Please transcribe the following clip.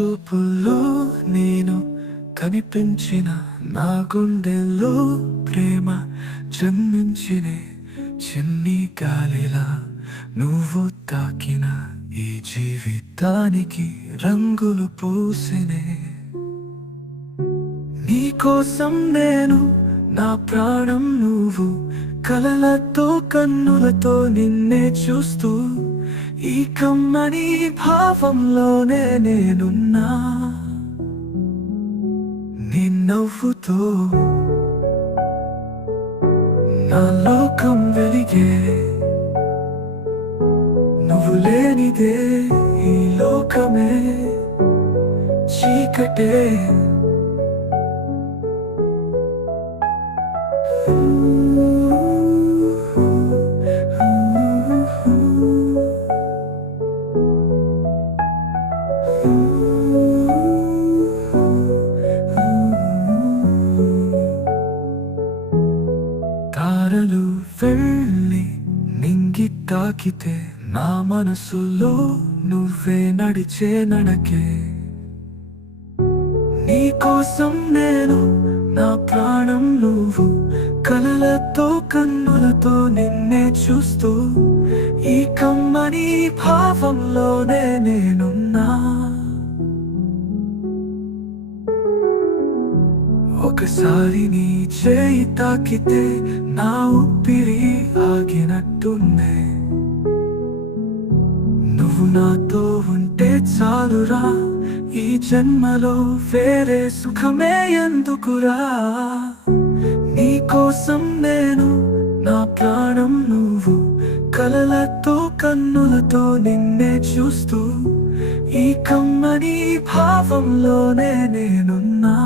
చూపుల్లో నేను కనిపించిన నా గుండెల్లో ప్రేమ జన్మించినే చిన్ని గాలిలా నువ్వు తాకిన ఈ జీవితానికి రంగులు పూసినే నీకోసం నేను నా ప్రాణం నువ్వు కలలతో కన్నులతో నిన్నే చూస్తూ ఈ కమ్మని భావంలోనే నేనున్నా నీ నవ్వుతో నా లోకం వెలిగే నువ్వు లేనిదే ఈ లోకమే చీకటే తారలు వెళ్ళి నింగి తాకితే నా మనసులో నువ్వే నడిచే నడకే నీకోసం నేను నా ప్రాణం నువ్వు కలలతో కన్నులతో నిన్నే చూస్తూ ఈ కమ్మని భావంలోనే నేనున్నా ఒకసారి నీ చేయి తాకితే నా ఊపిరి ఆగినట్టుందే నువ్వు నాతో ఉంటే చాలురా ఈ జన్మలో వేరే సుఖమే ఎందుకురా నీకోసం నేను నా ప్రాణం నువ్వు కలలతో కన్నులతో నిన్నే చూస్తూ ఈ కమ్మని భావంలోనే నేనున్నా